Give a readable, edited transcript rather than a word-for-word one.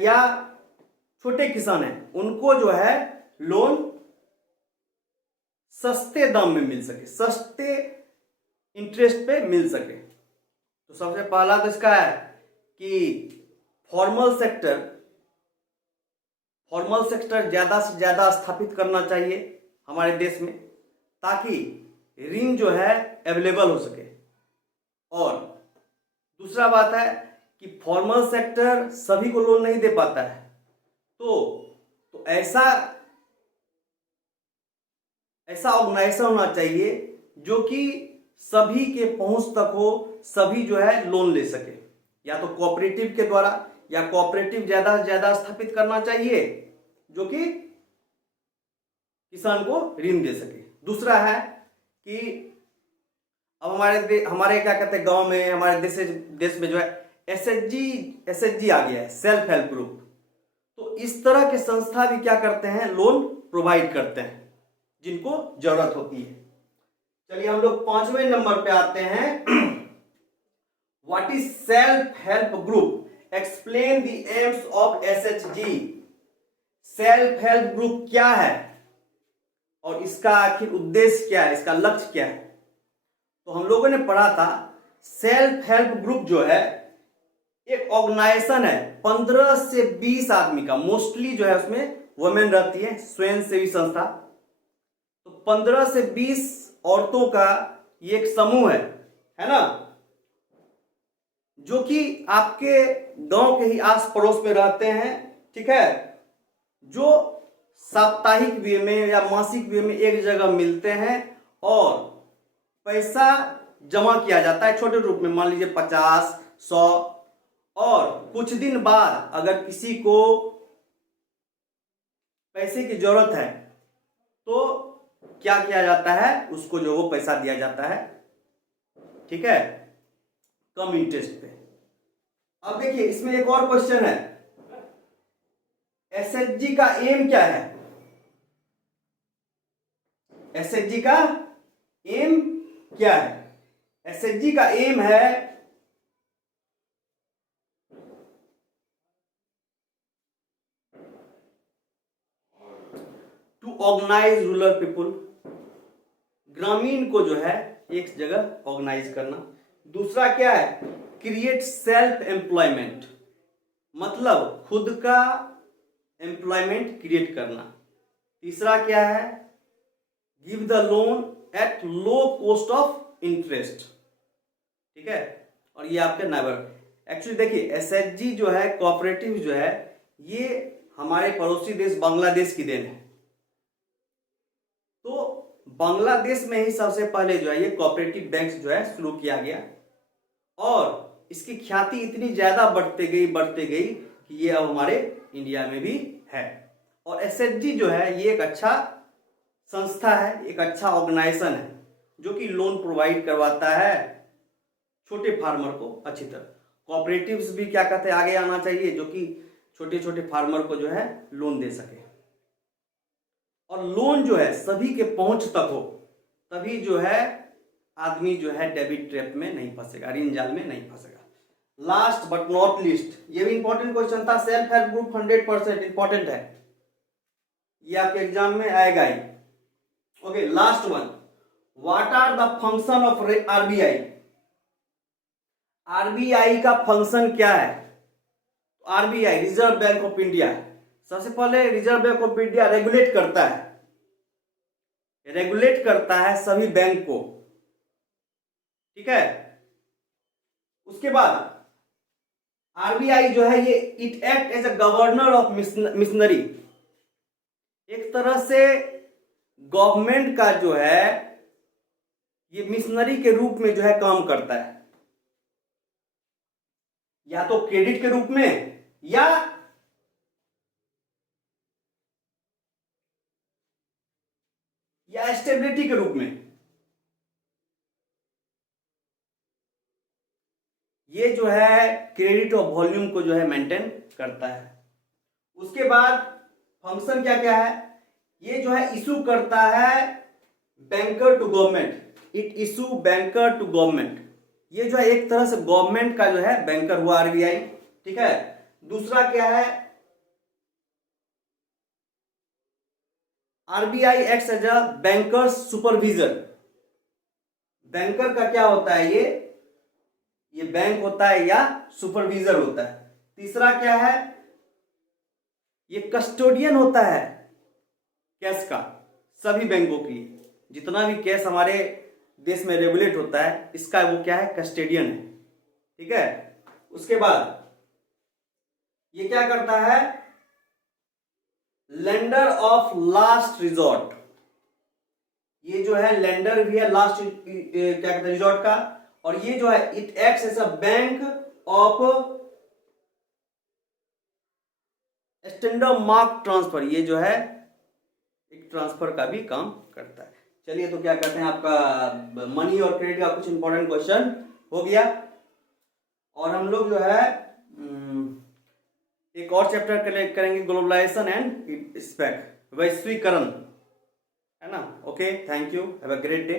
या छोटे किसान हैं उनको जो है लोन सस्ते दाम में मिल सके, सस्ते इंटरेस्ट पे मिल सके। तो सबसे पहला तो इसका है कि फॉर्मल सेक्टर ज्यादा से ज्यादा स्थापित करना चाहिए हमारे देश में, ताकि ऋण जो है अवेलेबल हो सके। और दूसरा बात है कि फॉर्मल सेक्टर सभी को लोन नहीं दे पाता है, तो ऐसा ऑर्गेनाइजेशन होना चाहिए जो कि सभी के पहुंच तक हो, सभी जो है लोन ले सके, या तो कोऑपरेटिव के द्वारा, या कोऑपरेटिव ज्यादा से ज्यादा स्थापित करना चाहिए जो कि किसान को ऋण दे सके। दूसरा है कि अब हमारे क्या कहते हैं, गांव में, हमारे देश में जो है एसएचजी आ गया है, सेल्फ हेल्प ग्रुप। तो इस तरह के संस्था भी क्या करते हैं, लोन प्रोवाइड करते हैं जिनको जरूरत होती है। चलिए हम लोग 5वें नंबर पे आते हैं। What is self help group, explain the AIIMS of SHG. Self help group क्या है और इसका आखिर उद्देश्य क्या है, इसका लक्ष्य क्या है। तो हम लोगों ने पढ़ा था सेल्फ हेल्प ग्रुप जो है एक ऑर्गेनाइजेशन है 15 से 20 आदमी का, मोस्टली जो है उसमें वुमेन रहती है, स्वयं सेवी संस्था। तो 15 से 20 औरतों का ये एक समूह है ना, जो कि आपके गांव के ही आस पड़ोस में रहते हैं, ठीक है, जो साप्ताहिक वे में या मासिक वे में एक जगह मिलते हैं और पैसा जमा किया जाता है छोटे रूप में, मान लीजिए 50, 100, और कुछ दिन बाद अगर किसी को पैसे की जरूरत है तो क्या किया जाता है, उसको जो वो पैसा दिया जाता है, ठीक है, कम इंटरेस्ट पे। अब देखिए इसमें एक और क्वेश्चन है, एसएचजी का एम क्या है। एसएचजी का एम क्या है? एसएचजी का एम है टू ऑर्गेनाइज रूरल पीपुल, ग्रामीण को जो है एक जगह ऑर्गेनाइज करना। दूसरा क्या है, क्रिएट सेल्फ एम्प्लॉयमेंट, मतलब खुद का एम्प्लॉयमेंट क्रिएट करना। तीसरा क्या है, give the loan at low cost of interest, ठीक है। और ये आपके नाइबर। एक्चुअली देखिए एसएचजी जो है, कोऑपरेटिव जो है, ये हमारे पड़ोसी देश बांग्लादेश की देन है। तो बांग्लादेश में ही सबसे पहले जो है ये कोऑपरेटिव बैंक जो है शुरू किया गया, और इसकी ख्याति इतनी ज्यादा बढ़ते गई कि ये अब हमारे इंडिया में भी है। और एसएचजी जो है ये एक अच्छा संस्था है, एक अच्छा ऑर्गेनाइजेशन है जो कि लोन प्रोवाइड करवाता है छोटे फार्मर को अच्छी तरह। कोऑपरेटिव्स भी क्या कहते हैं, आगे आना चाहिए, जो कि छोटे छोटे फार्मर को जो है लोन दे सके। और लोन जो है सभी के पहुंच तक हो, तभी जो है आदमी जो है डेबिट ट्रैप में नहीं फंसेगा, ऋण जाल में नहीं फंसेगा। लास्ट बट नॉट लीस्ट, ये भी इंपॉर्टेंट क्वेश्चन था, सेल्फ हेल्प ग्रुप 100% इंपॉर्टेंट है, ये आपके एग्जाम में आएगा ही। Okay, last one, what are the function of RBI. RBI का फंक्शन क्या है? RBI reserve bank of India, सबसे पहले reserve bank of India regulate करता है सभी बैंक को, ठीक है। उसके बाद आरबीआई जो है ये it act as a governor of missionary, एक तरह से गवर्नमेंट का जो है ये मिशनरी के रूप में जो है काम करता है, या तो क्रेडिट के रूप में या स्टेबिलिटी के रूप में। ये जो है क्रेडिट और वॉल्यूम को जो है मेंटेन करता है। उसके बाद फंक्शन क्या क्या है, ये जो है इशू करता है banker to government, it issue banker to government, ये जो है एक तरह से गवर्नमेंट का जो है बैंकर हुआ आरबीआई, ठीक है। दूसरा क्या है, RBI acts as a bankers supervisor. Banker का क्या होता है, ये बैंक होता है या सुपरविजर होता है। तीसरा क्या है, ये कस्टोडियन होता है कैश का, सभी बैंकों के लिए जितना भी कैश हमारे देश में रेगुलेट होता है इसका वो क्या है, कस्टोडियन है। ठीक है, उसके बाद ये क्या करता है, लेंडर ऑफ लास्ट रिजॉर्ट। ये जो है लेंडर भी है लास्ट क्या कहते हैं रिजॉर्ट का, और ये जो है it acts as a bank of standard mark transfer. ये जो है एक ट्रांसफर का भी काम करता है। चलिए तो क्या कहते हैं, आपका मनी और क्रेडिट का कुछ इंपॉर्टेंट क्वेश्चन हो गया। और हम लोग जो है एक और चैप्टर करेंगे, ग्लोबलाइजेशन एंड स्पेक, वैश्वीकरण, है ना। Okay, thank you, have a great day.